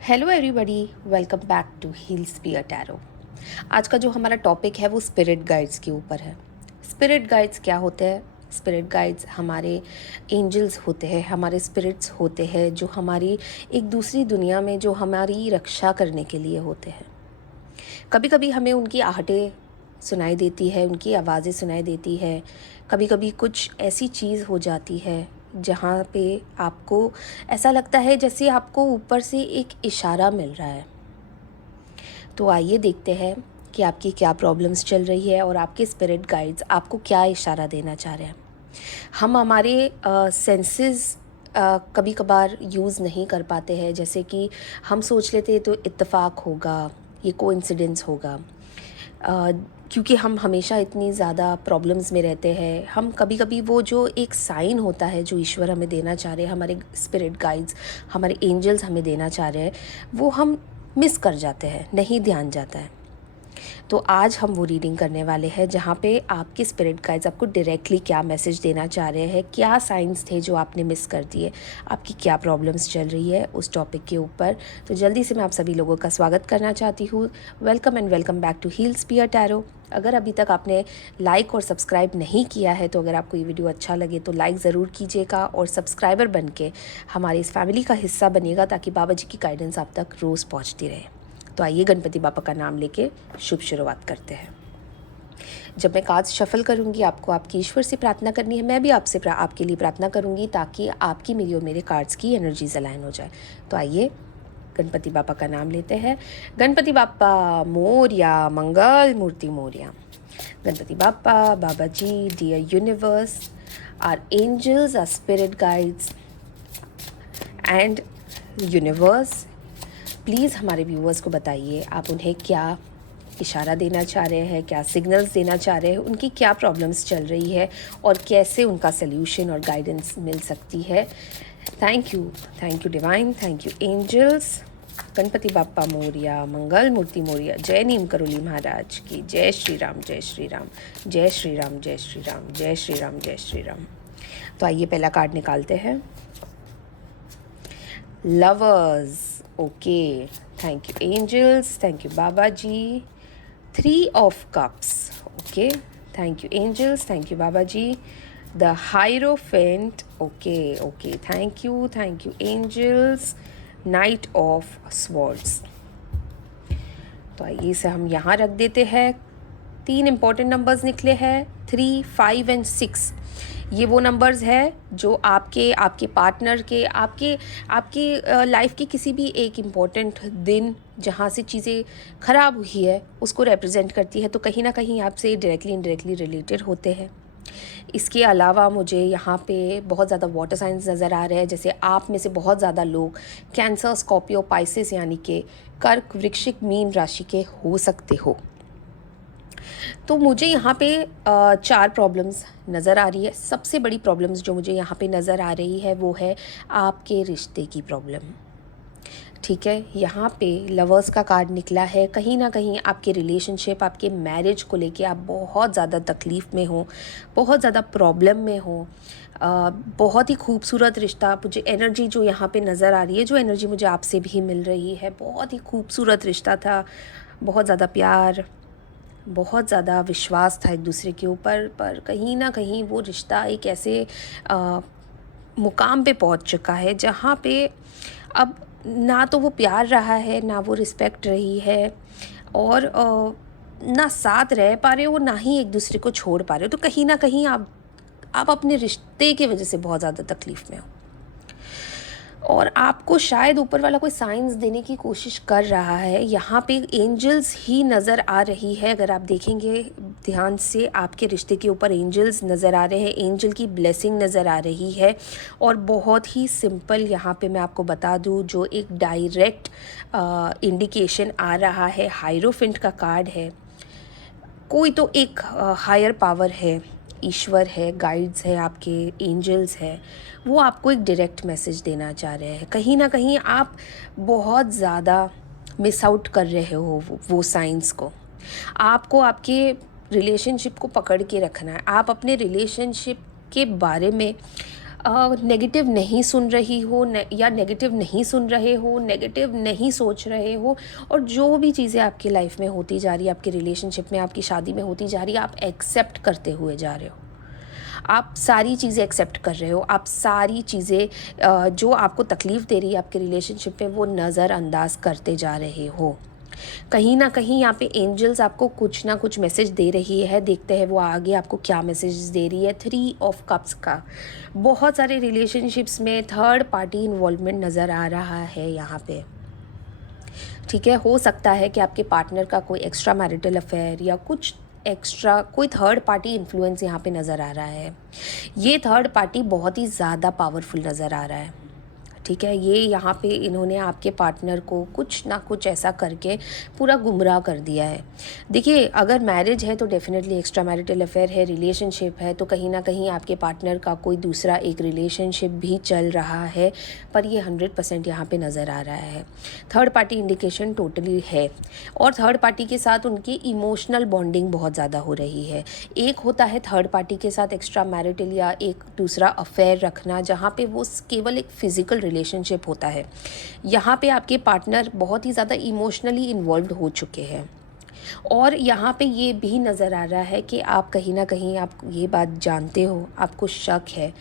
Hello everybody, welcome back to heals be a tarot. आज का जो हमारा टॉपिक है वो स्पिरिट गाइड्स के ऊपर है। स्पिरिट गाइड्स क्या होते हैं? स्पिरिट गाइड्स हमारे एंजल्स होते हैं, हमारे स्पिरिट्स होते हैं जो हमारी एक दूसरी दुनिया में जो हमारी रक्षा करने के लिए होते हैं। कभी कभी हमें उनकी आहटें सुनाई देती है, उनकी आवाज़ें सुनाई देती है। कभी कभी कुछ ऐसी चीज़ हो जाती है जहाँ पे आपको ऐसा लगता है जैसे आपको ऊपर से एक इशारा मिल रहा है। तो आइए देखते हैं कि आपकी क्या प्रॉब्लम्स चल रही है और आपके स्पिरिट गाइड्स आपको क्या इशारा देना चाह रहे हैं। हम हमारे सेंसेस कभी कभार यूज़ नहीं कर पाते हैं, जैसे कि हम सोच लेते हैं तो इत्तेफाक होगा, ये कोइंसिडेंस होगा। क्योंकि हम हमेशा इतनी ज़्यादा प्रॉब्लम्स में रहते हैं, हम कभी कभी वो जो एक साइन होता है जो ईश्वर हमें देना चाह रहे हैं, हमारे स्पिरिट गाइड्स, हमारे एंजल्स हमें देना चाह रहे हैं, वो हम मिस कर जाते हैं, नहीं ध्यान जाता है। तो आज हम वो रीडिंग करने वाले हैं जहाँ पे आपके स्पिरिट गाइड्स आपको डायरेक्टली क्या मैसेज देना चाह रहे हैं, क्या साइंस थे जो आपने मिस कर दिए, आपकी क्या प्रॉब्लम्स चल रही है उस टॉपिक के ऊपर। तो जल्दी से मैं आप सभी लोगों का स्वागत करना चाहती हूँ। Welcome and welcome back to heals be a tarot. अगर अभी तक आपने लाइक और सब्सक्राइब नहीं किया है तो अगर आपको ये वीडियो अच्छा लगे तो लाइक ज़रूर कीजिएगा और सब्सक्राइबर बन के हमारी इस फैमिली का हिस्सा बनिएगा, ताकि बाबा जी की गाइडेंस आप तक रोज़ पहुँचती रहे। तो आइए गणपति बापा का नाम लेके शुभ शुरुआत करते हैं। जब मैं कार्ड्स शफल करूंगी, आपको आपकी ईश्वर से प्रार्थना करनी है, मैं भी आपसे आपके लिए प्रार्थना करूंगी ताकि आपकी मेरी और मेरे कार्ड्स की एनर्जीज अलाइन हो जाए। तो आइए गणपति बापा का नाम लेते हैं। गणपति बापा मोरया, मंगल मूर्ति मोरया। गणपति बापा, बाबा जी, dear universe, are angels, are spirit guides and universe, please हमारे व्यूअर्स को बताइए आप उन्हें क्या इशारा देना चाह रहे हैं, क्या सिग्नल्स देना चाह रहे हैं, उनकी क्या प्रॉब्लम्स चल रही है और कैसे उनका सल्यूशन और गाइडेंस मिल सकती है। Thank you divine, thank you angels. Ganpati Bappa Morya, मंगल मूर्ति मोरिया। जय नीम करोली महाराज की जय। श्री राम, जय श्री राम, जय श्री राम, जय श्री राम, जय श्री राम, जय श्री राम। तो आइए पहला कार्ड निकालते हैं। Lovers, okay, thank you angels, thank you Baba ji. 3 of cups, okay, thank you angels, thank you baba ji. The hierophant, okay, thank you angels. Knight of swords, तो आइए इसे हम यहाँ रख देते हैं। 3 इम्पॉर्टेंट नंबर्स निकले हैं, 3, 5 एंड 6। ये वो नंबर्स है जो आपके पार्टनर के, आपके लाइफ के किसी भी एक इम्पॉर्टेंट दिन जहाँ से चीज़ें ख़राब हुई है उसको रिप्रेजेंट करती है। तो कहीं ना कहीं आपसे डायरेक्टली इनडायरेक्टली रिलेटेड होते हैं। इसके अलावा मुझे यहाँ पे बहुत ज़्यादा वाटर साइंस नज़र आ रहे हैं, जैसे आप में से बहुत ज़्यादा लोग कैंसर, स्कॉर्पियो, पाइसेस यानी कि कर्क, वृश्चिक, मीन राशि के हो सकते हो। तो मुझे यहाँ पे 4 प्रॉब्लम्स नज़र आ रही है। सबसे बड़ी प्रॉब्लम्स जो मुझे यहाँ पे नज़र आ रही है वो है आपके रिश्ते की प्रॉब्लम। ठीक है, यहाँ पे लवर्स का कार्ड निकला है। कहीं ना कहीं आपके रिलेशनशिप, आपके मैरिज को लेके आप बहुत ज़्यादा तकलीफ़ में हो, बहुत ज़्यादा प्रॉब्लम में हो। बहुत ही खूबसूरत रिश्ता, मुझे एनर्जी जो यहाँ पे नज़र आ रही है, जो एनर्जी मुझे आपसे भी मिल रही है, बहुत ही खूबसूरत रिश्ता था, बहुत ज़्यादा प्यार, बहुत ज़्यादा विश्वास था एक दूसरे के ऊपर। पर कहीं ना कहीं वो रिश्ता एक ऐसे मुकाम पे पहुंच चुका है जहाँ पे अब ना तो वो प्यार रहा है, ना वो रिस्पेक्ट रही है, और ना साथ रह पा रहे हो, ना ही एक दूसरे को छोड़ पा रहे हो। तो कहीं ना कहीं आप अपने रिश्ते की वजह से बहुत ज़्यादा तकलीफ़ में हो और आपको शायद ऊपर वाला कोई साइंस देने की कोशिश कर रहा है। यहाँ पे एंजल्स ही नज़र आ रही है। अगर आप देखेंगे ध्यान से, आपके रिश्ते के ऊपर एंजल्स नज़र आ रहे हैं, एंजल की ब्लेसिंग नज़र आ रही है। और बहुत ही सिंपल यहाँ पे मैं आपको बता दूँ, जो एक डायरेक्ट इंडिकेशन आ रहा है, हायरोफेंट का कार्ड है। कोई तो एक हायर पावर है, ईश्वर है, गाइड्स है, आपके एंजल्स है, वो आपको एक डायरेक्ट मैसेज देना चाह रहे हैं। कहीं ना कहीं आप बहुत ज़्यादा मिस आउट कर रहे हो वो साइंस को। आपको आपके रिलेशनशिप को पकड़ के रखना है। आप अपने रिलेशनशिप के बारे में नेगेटिव नहीं सुन रही हो या नेगेटिव नहीं सुन रहे हो, नेगेटिव नहीं सोच रहे हो, और जो भी चीज़ें आपकी लाइफ में होती जा रही है, आपकी रिलेशनशिप में, आपकी शादी में होती जा रही है, आप एक्सेप्ट करते हुए जा रहे हो। आप सारी चीज़ें एक्सेप्ट कर रहे हो, आप सारी चीज़ें जो आपको तकलीफ़ दे रही है आपके रिलेशनशिप में, वो नज़रअंदाज करते जा रहे हो। कहीं ना कहीं यहाँ पे एंजल्स आपको कुछ ना कुछ मैसेज दे रही है। देखते हैं वो आगे आपको क्या मैसेज दे रही है। 3 ऑफ कप्स का बहुत सारे रिलेशनशिप्स में थर्ड पार्टी इन्वॉल्वमेंट नज़र आ रहा है यहाँ पे। ठीक है, हो सकता है कि आपके पार्टनर का कोई एक्स्ट्रा मैरिटल अफेयर या कुछ एक्स्ट्रा कोई थर्ड पार्टी इन्फ्लुएंस यहाँ पे नज़र आ रहा है। ये थर्ड पार्टी बहुत ही ज़्यादा पावरफुल नज़र आ रहा है। ठीक है, ये यहाँ पे इन्होंने आपके पार्टनर को कुछ ना कुछ ऐसा करके पूरा गुमराह कर दिया है। देखिए, अगर मैरिज है तो डेफिनेटली एक्स्ट्रा मैरिटल अफेयर है, रिलेशनशिप है तो कहीं ना कहीं आपके पार्टनर का कोई दूसरा एक रिलेशनशिप भी चल रहा है, पर ये 100% यहाँ पे नज़र आ रहा है। थर्ड पार्टी इंडिकेशन टोटली है, और थर्ड पार्टी के साथ उनकी इमोशनल बॉन्डिंग बहुत ज़्यादा हो रही है। एक होता है थर्ड पार्टी के साथ एक्स्ट्रा मैरिटल या एक दूसरा अफेयर रखना, जहाँ पे वो केवल एक फ़िज़िकल रिलेशनशिप होता है। यहाँ पे आपके पार्टनर बहुत ही ज़्यादा इमोशनली इन्वॉल्व हो चुके हैं, और यहाँ पे ये भी नज़र आ रहा है कि आप कहीं ना कहीं आप ये बात जानते हो, आपको शक है,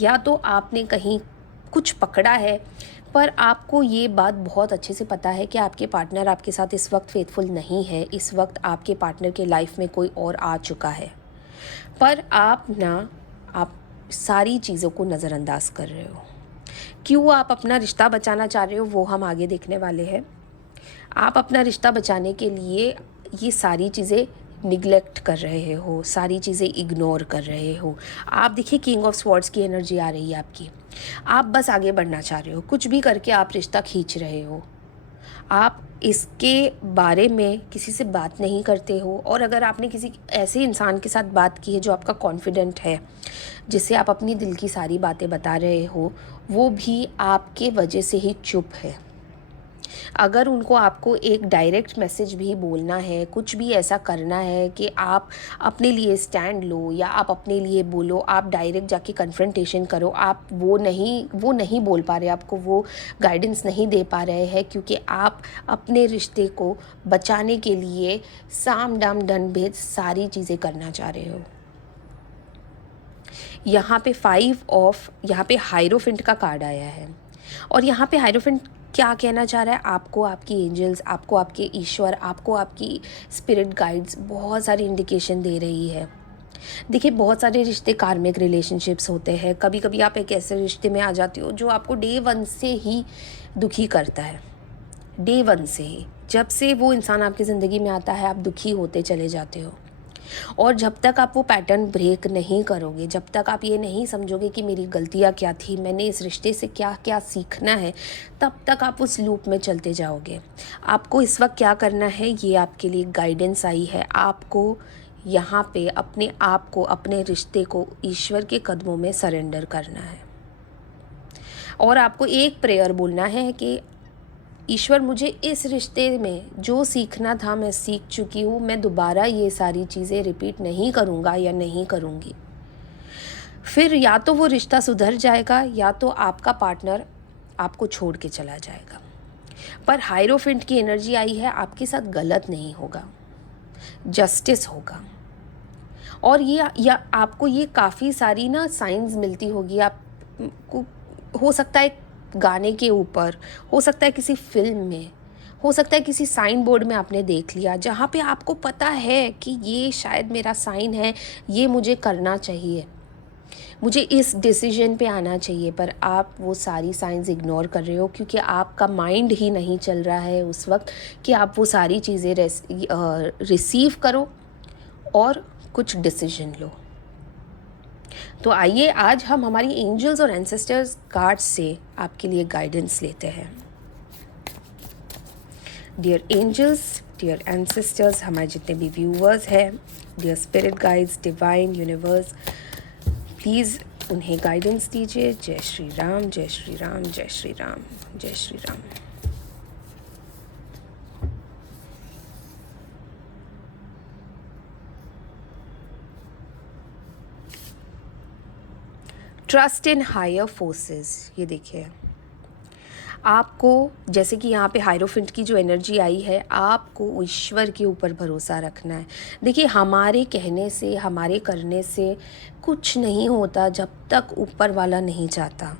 या तो आपने कहीं कुछ पकड़ा है, पर आपको ये बात बहुत अच्छे से पता है कि आपके पार्टनर आपके साथ इस वक्त फेथफुल नहीं है। इस वक्त आपके पार्टनर के लाइफ में कोई और आ चुका है, पर आप सारी चीज़ों को नज़रअंदाज कर रहे हो। क्यों आप अपना रिश्ता बचाना चाह रहे हो वो हम आगे देखने वाले हैं। आप अपना रिश्ता बचाने के लिए ये सारी चीज़ें निगलेक्ट कर रहे हो, सारी चीज़ें इग्नोर कर रहे हो। आप देखिए, किंग ऑफ स्वॉर्ड्स की एनर्जी आ रही है आपकी। आप बस आगे बढ़ना चाह रहे हो, कुछ भी करके आप रिश्ता खींच रहे हो। आप इसके बारे में किसी से बात नहीं करते हो, और अगर आपने किसी ऐसे इंसान के साथ बात की है जो आपका कॉन्फिडेंट है, जिससे आप अपनी दिल की सारी बातें बता रहे हो, वो भी आपके वजह से ही चुप है। अगर उनको आपको एक डायरेक्ट मैसेज भी बोलना है, कुछ भी ऐसा करना है कि आप अपने लिए स्टैंड लो या आप अपने लिए बोलो, आप डायरेक्ट जाके कन्फ्रंटेशन करो, आप वो नहीं बोल पा रहे, आपको वो गाइडेंस नहीं दे पा रहे हैं, क्योंकि आप अपने रिश्ते को बचाने के लिए साम दाम दंड भेद सारी चीज़ें करना चाह रहे हो। यहाँ पे हायरोफेंट का कार्ड आया है, और यहाँ पे हायरोफेंट क्या कहना चाह रहा है आपको, आपकी एंजल्स आपको, आपके ईश्वर आपको, आपकी स्पिरिट गाइड्स बहुत सारी इंडिकेशन दे रही है। देखिए, बहुत सारे रिश्ते कार्मिक रिलेशनशिप्स होते हैं। कभी कभी आप एक ऐसे रिश्ते में आ जाते हो जो आपको डे वन से ही दुखी करता है। डे वन से ही, जब से वो इंसान आपकी ज़िंदगी में आता है, आप दुखी होते चले जाते हो। और जब तक आप वो पैटर्न ब्रेक नहीं करोगे, जब तक आप ये नहीं समझोगे कि मेरी गलतियाँ क्या थी, मैंने इस रिश्ते से क्या क्या सीखना है, तब तक आप उस लूप में चलते जाओगे। आपको इस वक्त क्या करना है, ये आपके लिए गाइडेंस आई है। आपको यहाँ पे अपने आप को, अपने रिश्ते को ईश्वर के कदमों में सरेंडर करना है, और आपको एक प्रेयर बोलना है कि ईश्वर, मुझे इस रिश्ते में जो सीखना था मैं सीख चुकी हूँ, मैं दोबारा ये सारी चीज़ें रिपीट नहीं करूँगा या नहीं करूँगी। फिर या तो वो रिश्ता सुधर जाएगा, या तो आपका पार्टनर आपको छोड़ के चला जाएगा। पर हायरोफेंट की एनर्जी आई है, आपके साथ गलत नहीं होगा, जस्टिस होगा। और ये या आपको ये काफ़ी सारी ना साइंस मिलती होगी। आपको हो सकता है गाने के ऊपर, हो सकता है किसी फिल्म में, हो सकता है किसी साइन बोर्ड में आपने देख लिया, जहाँ पे आपको पता है कि ये शायद मेरा साइन है, ये मुझे करना चाहिए, मुझे इस डिसीजन पे आना चाहिए, पर आप वो सारी साइंस इग्नोर कर रहे हो, क्योंकि आपका माइंड ही नहीं चल रहा है उस वक्त कि आप वो सारी चीज़ें रिसीव करो और कुछ डिसीजन लो। तो आइए आज हम हमारी एंजल्स और एंसेस्टर्स कार्ड्स से आपके लिए गाइडेंस लेते हैं। डियर एंजल्स, डियर एंसेस्टर्स, हमारे जितने भी व्यूअर्स हैं, dear spirit guides, divine universe, please उन्हें गाइडेंस दीजिए। जय श्री राम, जय श्री राम, जय श्री राम, जय Shri Ram. Trust in higher forces. ये देखिए, आपको जैसे कि यहाँ पे हायरोफिंट की जो एनर्जी आई है, आपको ईश्वर के ऊपर भरोसा रखना है। देखिए, हमारे कहने से, हमारे करने से कुछ नहीं होता जब तक ऊपर वाला नहीं चाहता।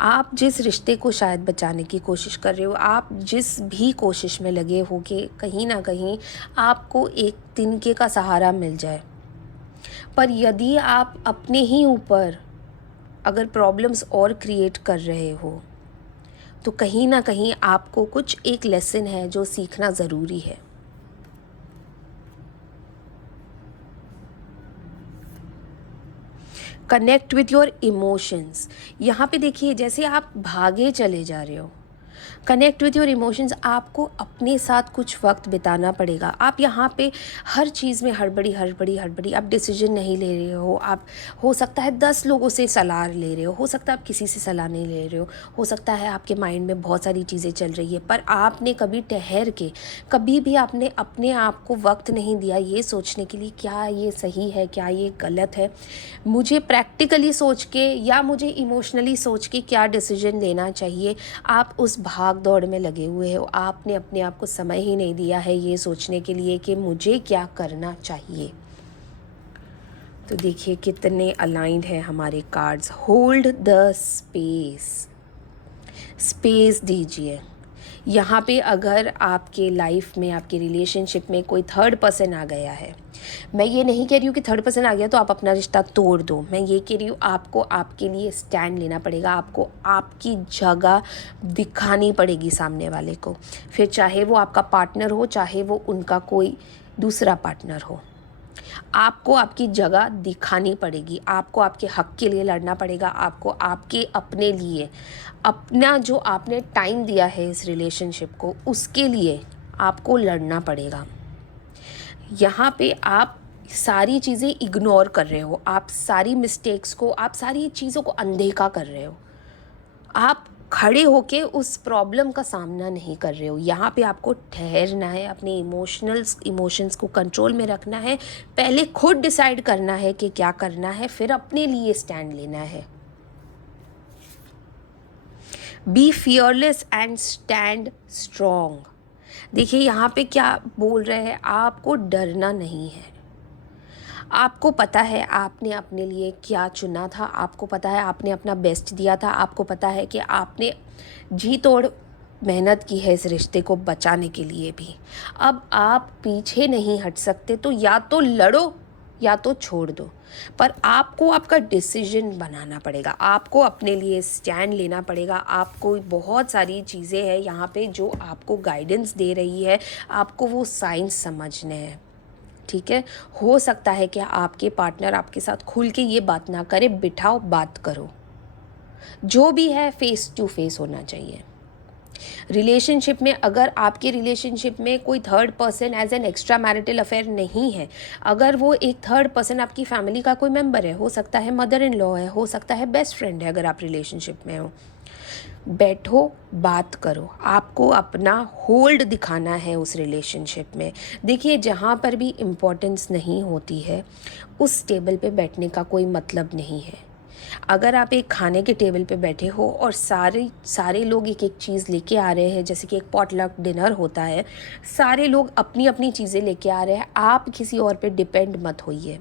आप जिस रिश्ते को शायद बचाने की कोशिश कर रहे हो, आप जिस भी कोशिश में लगे हो कि कहीं ना कहीं आपको एक तिनके का सहारा मिल जाए, पर यदि आप अपने ही ऊपर अगर प्रॉब्लम्स और क्रिएट कर रहे हो, तो कहीं ना कहीं आपको कुछ एक लेसन है जो सीखना ज़रूरी है। Connect with your emotions. यहाँ पे देखिए, जैसे आप भागे चले जा रहे हो, कनेक्ट विथ योर इमोशंस, आपको अपने साथ कुछ वक्त बिताना पड़ेगा। आप यहाँ पे हर चीज़ में हड़बड़ी हड़बड़ी हड़बड़ी आप डिसीजन नहीं ले रहे हो। आप हो सकता है 10 लोगों से सलाह ले रहे हो सकता है आप किसी से सलाह नहीं ले रहे हो सकता है आपके माइंड में बहुत सारी चीज़ें चल रही है, पर आपने कभी ठहर के, कभी भी आपने अपने आप को वक्त नहीं दिया ये सोचने के लिए क्या ये सही है, क्या ये गलत है, मुझे प्रैक्टिकली सोच के या मुझे इमोशनली सोच के क्या डिसीजन लेना चाहिए। आप उस भाग दौड़ में लगे हुए हो, आपने अपने आप को समय ही नहीं दिया है ये सोचने के लिए कि मुझे क्या करना चाहिए। तो देखिए कितने अलाइंड है हमारे cards. Hold the space, space दीजिए। यहाँ पे अगर आपके लाइफ में, आपके रिलेशनशिप में कोई थर्ड पर्सन आ गया है, मैं ये नहीं कह रही हूँ कि थर्ड पर्सन आ गया तो आप अपना रिश्ता तोड़ दो, मैं ये कह रही हूँ आपको आपके लिए स्टैंड लेना पड़ेगा, आपको आपकी जगह दिखानी पड़ेगी सामने वाले को, फिर चाहे वो आपका पार्टनर हो, चाहे वो उनका कोई दूसरा पार्टनर हो। आपको आपकी जगह दिखानी पड़ेगी, आपको आपके हक के लिए लड़ना पड़ेगा, आपको आपके अपने लिए, अपना जो आपने टाइम दिया है इस रिलेशनशिप को, उसके लिए आपको लड़ना पड़ेगा। यहाँ पे आप सारी चीज़ें इग्नोर कर रहे हो, आप सारी मिस्टेक्स को, आप सारी चीज़ों को अनदेखा कर रहे हो, आप खड़े होके उस प्रॉब्लम का सामना नहीं कर रहे हो। यहाँ पे आपको ठहरना है, अपने इमोशंस को कंट्रोल में रखना है, पहले खुद डिसाइड करना है कि क्या करना है, फिर अपने लिए स्टैंड लेना है। Be fearless and stand strong. देखिए यहाँ पे क्या बोल रहे हैं, आपको डरना नहीं है। आपको पता है आपने अपने लिए क्या चुना था, आपको पता है आपने अपना बेस्ट दिया था, आपको पता है कि आपने जी तोड़ मेहनत की है इस रिश्ते को बचाने के लिए भी। अब आप पीछे नहीं हट सकते, तो या तो लड़ो या तो छोड़ दो, पर आपको आपका डिसीजन बनाना पड़ेगा, आपको अपने लिए स्टैंड लेना पड़ेगा। आपको बहुत सारी चीज़ें हैं यहाँ पे जो आपको गाइडेंस दे रही है, आपको वो साइंस समझने हैं, ठीक है। हो सकता है कि आपके पार्टनर आपके साथ खुल के ये बात ना करे, बिठाओ बात करो, जो भी है फेस टू फेस होना चाहिए। रिलेशनशिप में, अगर आपके रिलेशनशिप में कोई third person as an extra marital affair नहीं है, अगर वो एक थर्ड पर्सन आपकी फैमिली का कोई मेंबर है, हो सकता है मदर इन लॉ है, हो सकता है बेस्ट फ्रेंड है, अगर आप रिलेशनशिप में हो, बैठो बात करो, आपको अपना होल्ड दिखाना है उस रिलेशनशिप में। देखिए जहाँ पर भी इम्पोर्टेंस नहीं होती है उस टेबल पे बैठने का कोई मतलब नहीं है। अगर आप एक खाने के टेबल पे बैठे हो और सारे लोग एक एक चीज़ लेके आ रहे हैं, जैसे कि एक पॉटलक डिनर होता है, सारे लोग अपनी अपनी चीज़ें लेके आ रहे हैं, आप किसी और पे डिपेंड मत होइए।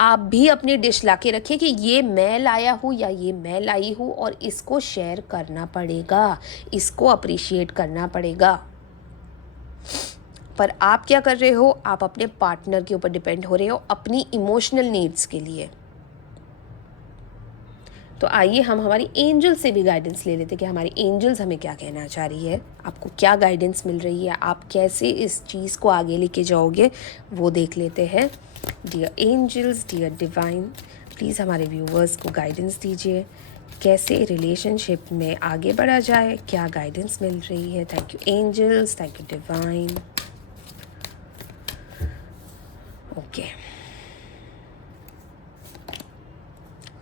आप भी अपनी डिश लाके रखिए कि ये मैं लाया हूँ या ये मैं लाई हूँ, और इसको शेयर करना पड़ेगा, इसको अप्रिशिएट करना पड़ेगा। पर आप क्या कर रहे हो, आप अपने पार्टनर के ऊपर डिपेंड हो रहे हो अपनी इमोशनल नीड्स के लिए। तो आइए हम हमारी एंजल से भी गाइडेंस ले लेते कि हमारी एंजल्स हमें क्या कहना चाह रही है, आपको क्या गाइडेंस मिल रही है, आप कैसे इस चीज़ को आगे लेके जाओगे, वो देख लेते हैं। Dear angels, dear divine, please हमारे व्यूवर्स को गाइडेंस दीजिए, कैसे रिलेशनशिप में आगे बढ़ा जाए, क्या गाइडेंस मिल रही है। Thank you angels, thank you divine. Okay,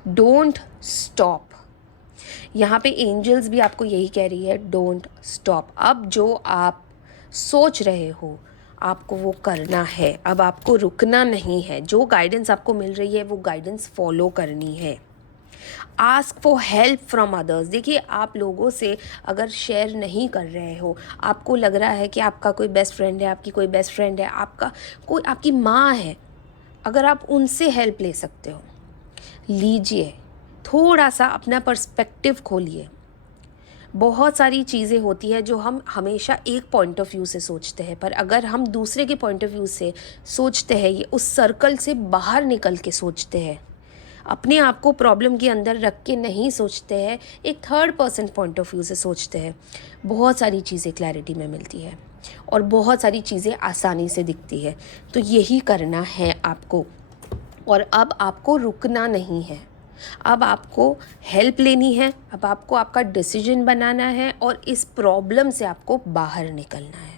don't stop. यहाँ पे एंजल्स भी आपको यही कह रही है, डोंट स्टॉप। अब जो आप सोच रहे हो आपको वो करना है, अब आपको रुकना नहीं है। जो गाइडेंस आपको मिल रही है वो गाइडेंस फॉलो करनी है। Ask for help from others. देखिए, आप लोगों से अगर शेयर नहीं कर रहे हो, आपको लग रहा है कि आपका कोई बेस्ट फ्रेंड है, आपकी कोई बेस्ट फ्रेंड है, आपका कोई आपकी माँ है, अगर आप उनसे हेल्प ले सकते हो, लीजिए। थोड़ा सा अपना पर्सपेक्टिव खोलिए। बहुत सारी चीज़ें होती हैं जो हम हमेशा एक पॉइंट ऑफ व्यू से सोचते हैं, पर अगर हम दूसरे के पॉइंट ऑफ व्यू से सोचते हैं, ये उस सर्कल से बाहर निकल के सोचते हैं, अपने आप को प्रॉब्लम के अंदर रख के नहीं सोचते हैं, एक third person point of view से सोचते हैं, बहुत सारी चीज़ें क्लैरिटी में मिलती है और बहुत सारी चीज़ें आसानी से दिखती है। तो यही करना है आपको, और अब आपको रुकना नहीं है। अब आपको हेल्प लेनी है, अब आपको आपका डिसीजन बनाना है और इस प्रॉब्लम से आपको बाहर निकलना है।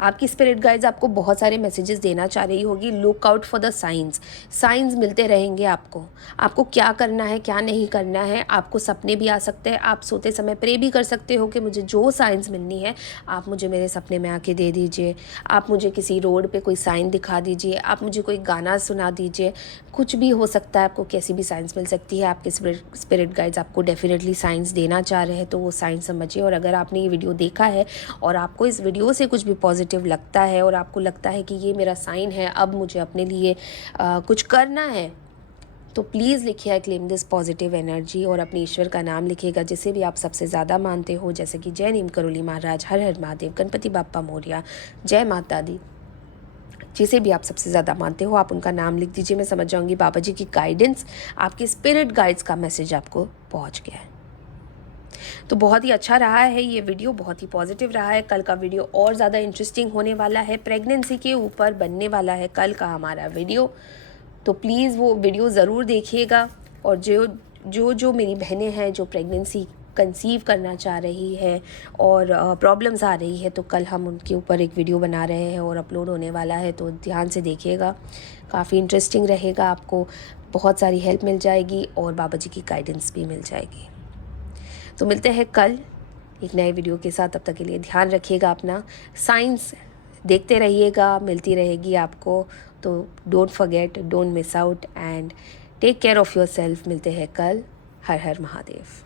आपकी स्पिरिट गाइड्स आपको बहुत सारे मैसेजेस देना चाह रही होगी। Look out for the science. Science मिलते रहेंगे आपको क्या करना है, क्या नहीं करना है। आपको सपने भी आ सकते हैं, आप सोते समय प्रे भी कर सकते हो कि मुझे जो साइंस मिलनी है आप मुझे मेरे सपने में आके दे दीजिए। आप मुझे किसी रोड पे कोई साइन दिखा दीजिए, आप मुझे कोई गाना सुना दीजिए, कुछ भी हो सकता है। आपको कैसी भी साइंस मिल सकती है। आपके स्पिरिट गाइड्स आपको डेफिनेटली साइंस देना चाह रहे हैं, तो वो साइंस समझिए। और अगर आपने ये वीडियो देखा है और आपको इस वीडियो से कुछ भी पॉजिटिव लगता है और आपको लगता है कि ये मेरा साइन है, अब मुझे अपने लिए कुछ करना है, तो प्लीज़ लिखिए I claim this positive energy और अपने ईश्वर का नाम लिखिएगा, जिसे भी आप सबसे ज़्यादा मानते हो, जैसे कि जय नीम करोली महाराज, हर हर महादेव, गणपति बाप्पा मोरया, जय माता दी। जिसे भी आप सबसे ज़्यादा मानते हो आप उनका नाम लिख दीजिए। मैं समझ जाऊँगी बाबा जी की गाइडेंस, आपके स्पिरिट गाइड्स का मैसेज आपको पहुँच गया है। तो बहुत ही अच्छा रहा है ये वीडियो, बहुत ही पॉजिटिव रहा है। कल का वीडियो और ज़्यादा इंटरेस्टिंग होने वाला है, प्रेगनेंसी के ऊपर बनने वाला है कल का हमारा वीडियो। तो प्लीज़ वो वीडियो ज़रूर देखिएगा। और जो मेरी बहनें हैं जो प्रेगनेंसी कंसीव करना चाह रही है और प्रॉब्लम्स आ रही है, तो कल हम उनके ऊपर एक वीडियो बना रहे हैं और अपलोड होने वाला है, तो ध्यान से देखिएगा। काफ़ी इंटरेस्टिंग रहेगा, आपको बहुत सारी हेल्प मिल जाएगी और बाबा जी की गाइडेंस भी मिल जाएगी। तो मिलते हैं कल एक नए वीडियो के साथ। तब तक के लिए ध्यान रखिएगा अपना। साइंस देखते रहिएगा, मिलती रहेगी आपको। तो don't forget, don't miss out and take care of yourself. मिलते हैं कल। हर हर महादेव।